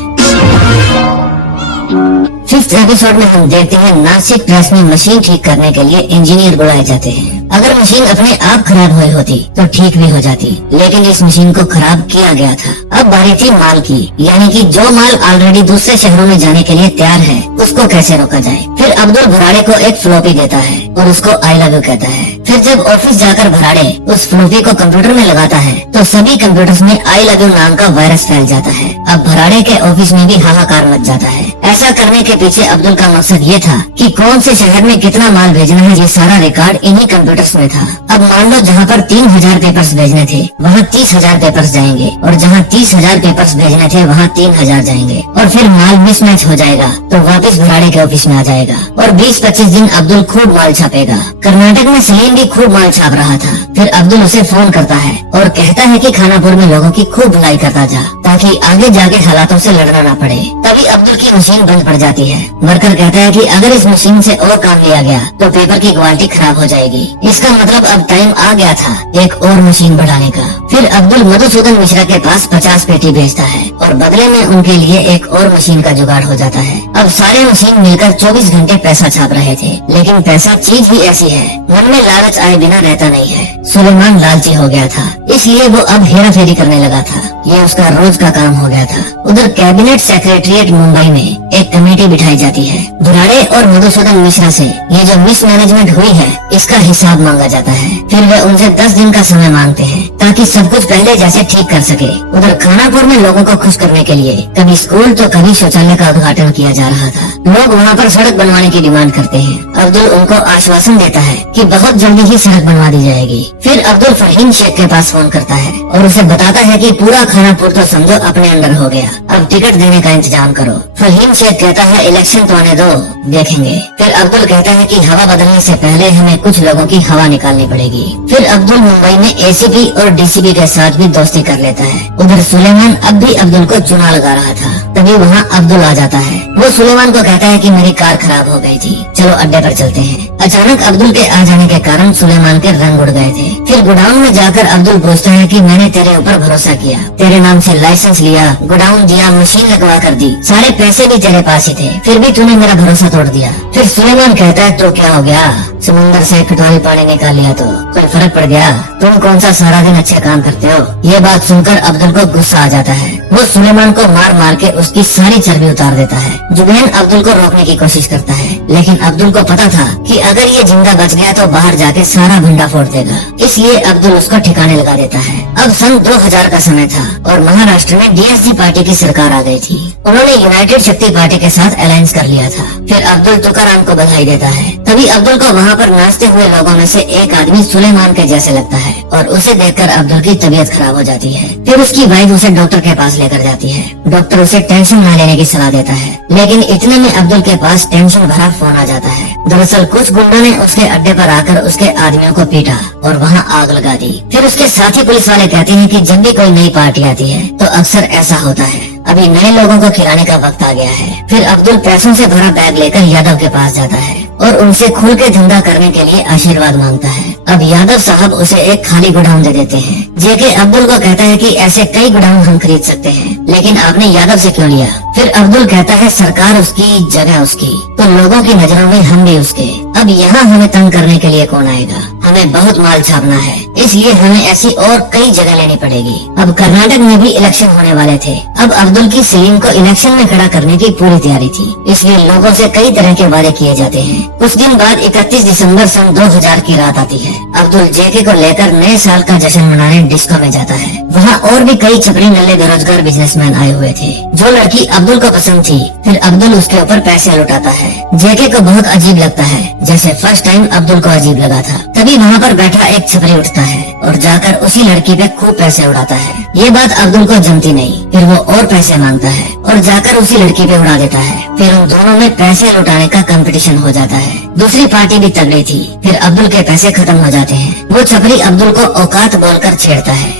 5th एपिसोड में हम देखते हैं नासिक प्रेस में मशीन ठीक करने के लिए इंजीनियर बुलाए जाते हैं। अगर मशीन अपने आप खराब हुई होती तो ठीक भी हो जाती, लेकिन इस मशीन को खराब किया गया था। अब बारी थी माल की, यानी कि जो माल ऑलरेडी दूसरे शहरों में जाने के लिए तैयार है उसको कैसे रोका जाए। फिर अब्दुल भराड़े को एक फ्लॉपी देता है और उसको आई लव यू कहता है। फिर जब ऑफिस जाकर भराड़े उस फ्लॉपी को कंप्यूटर में लगाता है तो सभी कंप्यूटर्स में आई लव यू नाम का वायरस फैल जाता है। अब भराड़े के ऑफिस में भी हाहाकार मच जाता है। ऐसा करने के पीछे अब्दुल का मकसद ये था कि कौन से शहर में कितना माल भेजना है ये सारा रिकॉर्ड इन्हीं कंप्यूटर क्वार्टर्स में था। अब मान लो जहाँ पर 3000 पेपर्स भेजने थे वहाँ 30,000 पेपर्स जाएंगे, और जहाँ 30,000 पेपर्स भेजने थे वहाँ 3,000 जाएंगे, और फिर माल मिसमैच हो जाएगा तो वापस भराड़े के ऑफिस में आ जाएगा। और 20-25 दिन अब्दुल खूब माल छापेगा। कर्नाटक में सलीम भी खूब माल छाप रहा था। फिर अब्दुल उसे फोन करता है और कहता है कि खानापुर में लोगों की खूब भलाई करता जा, ताकि आगे जाके हालातों से लड़ना ना पड़े। तभी अब्दुल की मशीन बंद पड़ जाती है। वर्कर कहता है कि अगर इस मशीन से और काम लिया गया तो पेपर की क्वालिटी खराब हो जाएगी। इसका मतलब अब टाइम आ गया था एक और मशीन बढ़ाने का। फिर अब्दुल मधुसूदन मिश्रा के पास 50 पेटी भेजता है और बदले में उनके लिए एक और मशीन का जुगाड़ हो जाता है। अब सारे मशीन मिलकर 24 घंटे पैसा छाप रहे थे, लेकिन पैसा चीज ही ऐसी है, मन में लालच आए बिना रहता नहीं है। सुलेमान लालची हो गया था, इसलिए वो अब हेरा फेरी करने लगा था। ये उसका रोज का काम हो गया था। उधर कैबिनेट सेक्रेटरिएट मुंबई में एक कमेटी बिठाई जाती है। भराड़े और मधुसूदन मिश्रा से ये जो मिसमैनेजमेंट हुई है इसका हिसाब मांगा जाता है। फिर वे उनसे 10 दिन का समय मांगते हैं ताकि सब कुछ पहले जैसे ठीक कर सके। उधर खानापुर में लोगों को खुश करने के लिए कभी स्कूल तो कभी शौचालय का उद्घाटन किया जा रहा था। लोग वहाँ पर सड़क बनवाने की डिमांड करते हैं। अब्दुल उनको आश्वासन देता है कि बहुत जल्दी ही सड़क बनवा दी जाएगी। फिर अब्दुल फहीम शेख के पास फोन करता है और उसे बताता है कि पूरा खानापुर तो समझो अपने अंडर हो गया, अब टिकट देने का इंतजाम करो। फहीम शेख कहता है इलेक्शन तो आने दो, देखेंगे। फिर अब्दुल कहता है कि हवा बदलने से पहले हमें कुछ लोगों की हवा निकालनी पड़ेगी। फिर अब्दुल मुंबई में एसीपी और डीसीपी के साथ भी दोस्ती कर लेता है। उधर सुलेमान अब भी अब्दुल को चुना लगा रहा था। तभी वहाँ अब्दुल आ जाता है। वो सुलेमान को कहता है कि मेरी कार खराब हो गई थी, चलो अड्डे पर चलते हैं। अचानक अब्दुल के आ जाने के कारण सुलेमान के रंग उड़ गए थे। फिर गोडाउन में जाकर अब्दुल पूछता है कि मैंने तेरे ऊपर भरोसा किया, तेरे नाम से लाइसेंस लिया, गोडाउन दिया, मशीन लगवा कर दी, सारे पैसे भी तेरे पास ही थे, फिर भी तूने मेरा भरोसा तोड़ दिया। फिर सुलेमान कहता है तो क्या हो गया, समुंदर से कटोरी पानी निकाल लिया तो कोई फर्क पड़ गया, तुम कौन सा सारा दिन अच्छे काम करते हो। ये बात सुनकर अब्दुल को गुस्सा आ जाता है। वो सुलेमान को मार मार के उसकी सारी चर्बी उतार देता है। जुबैन अब्दुल को रोकने की कोशिश करता है, लेकिन अब्दुल को पता था कि अगर ये जिंदा बच गया तो बाहर जाके सारा भंडा फोड़ देगा, इसलिए अब्दुल उसको ठिकाने लगा देता है। अब सन 2000 का समय था और महाराष्ट्र में डीएसडी पार्टी की सरकार आ गई थी। उन्होंने यूनाइटेड शक्ति पार्टी के साथ अलायंस कर लिया था। फिर अब्दुल तुकाराम को बधाई देता है। तभी अब्दुल को वहाँ पर नाचते हुए लोगों में से एक आदमी सुलेमान के जैसे लगता है और उसे देखकर अब्दुल की तबीयत खराब हो जाती है। फिर उसकी वाइफ उसे डॉक्टर के पास लेकर जाती है। डॉक्टर उसे टेंशन न लेने की सलाह देता है, लेकिन इतने में अब्दुल के पास टेंशन भरा फोन आ जाता है। दरअसल कुछ गुंडों ने उसके अड्डे पर आकर उसके आदमियों को पीटा और वहाँ आग लगा दी। फिर उसके साथी पुलिस वाले कहते हैं कि जब भी कोई नई पार्टी आती है तो अक्सर ऐसा होता है, अभी नए लोगों को खिलाने का वक्त आ गया है। फिर अब्दुल पैसों से भरा बैग लेकर यादव के पास जाता है और उनसे खुल के धंधा करने के लिए आशीर्वाद मांगता है। अब यादव साहब उसे एक खाली गोडाउन दे देते हैं। जेके अब्दुल को कहता है कि ऐसे कई गोडाउन हम खरीद सकते हैं, लेकिन आपने यादव से क्यों लिया। फिर अब्दुल कहता है सरकार उसकी, जगह उसकी, तो लोगों की नजरों में हम भी उसके। अब यहाँ हमें तंग करने के लिए कौन आएगा, हमें बहुत माल छापना है, इसलिए हमें ऐसी और कई जगह लेनी पड़ेगी। अब कर्नाटक में भी इलेक्शन होने वाले थे। अब अब्दुल की सलीम को इलेक्शन में खड़ा करने की पूरी तैयारी थी, इसलिए लोगों से कई तरह के वादे किए जाते हैं। कुछ दिन बाद 31 दिसंबर सन 2000 की रात आती है। अब्दुल जेके को लेकर नए साल का जश्न मनाने डिस्को में जाता है। वहाँ और भी कई छपरी नल्ले बेरोजगार बिजनेसमैन आए हुए थे। जो लड़की अब्दुल को पसंद थी, फिर अब्दुल उसके ऊपर पैसे लुटाता है। जेके को बहुत अजीब लगता है, जैसे फर्स्ट टाइम अब्दुल को अजीब लगा था। तभी वहाँ पर बैठा एक छपरी उठता है और जाकर उसी लड़की पे खूब पैसे उड़ाता है। ये बात अब्दुल को जमती नहीं, फिर वो और पैसे मांगता है और जाकर उसी लड़की पे उड़ा देता है। फिर उन दोनों में पैसे लुटाने का कंपटीशन हो जाता है। दूसरी पार्टी भी तगड़ी थी। फिर अब्दुल के पैसे खत्म हो जाते हैं। वो छपरी अब्दुल को औकात बोलकर छेड़ता है।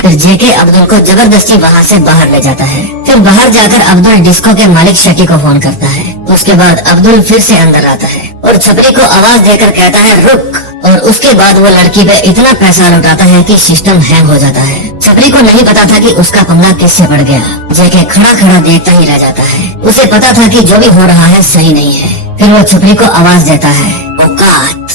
फिर जेके अब्दुल को जबरदस्ती वहाँ से बाहर ले जाता है। फिर बाहर जाकर अब्दुल डिस्को के मालिक शकी को फोन करता है। उसके बाद अब्दुल फिर से अंदर आता है और छपरी को आवाज देकर कहता है रुक, और उसके बाद वो लड़की पे इतना पैसा लुटाता है कि सिस्टम हैंग हो जाता है। छपरी को नहीं पता था कि उसका पंगा किससे पड़ गया। जेके खड़ा खड़ा देखता ही रह जाता है। उसे पता था कि जो भी हो रहा है सही नहीं है। फिर वो छपरी को आवाज देता है औकात।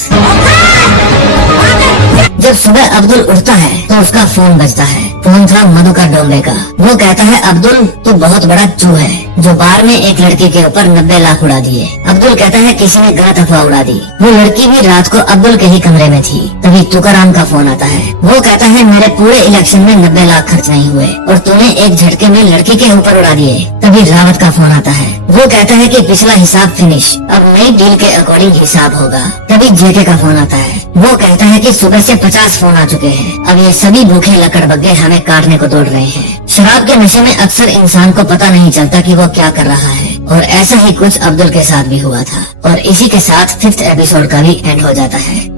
जब सुबह अब्दुल उठता है तो उसका फोन बजता है। फोन था मधुकर डोंबे का। वो कहता है अब्दुल तू बहुत बड़ा चू है जो बार में एक लड़की के ऊपर 90 लाख उड़ा दिए। अब्दुल कहता है किसी ने गलत अफवाह उड़ा दी। वो लड़की भी रात को अब्दुल के ही कमरे में थी। तभी तुकाराम का फोन आता है। वो कहता है मेरे पूरे इलेक्शन में 90 लाख खर्च नहीं हुए और तूने एक झटके में लड़की के ऊपर उड़ा दिए। तभी रावत का फोन आता है। वो कहता है कि पिछला हिसाब फिनिश, अब नई डील के अकॉर्डिंग हिसाब होगा। तभी जेके का फोन आता है। वो कहता है कि सुबह से 50 फोन आ चुके हैं, अब ये सभी भूखे लकड़बग्गे हमें काटने को दौड़ रहे हैं। शराब के नशे में अक्सर इंसान को पता नहीं चलता कि वो क्या कर रहा है और ऐसा ही कुछ अब्दुल के साथ भी हुआ था। और इसी के साथ 5th एपिसोड का भी एंड हो जाता है।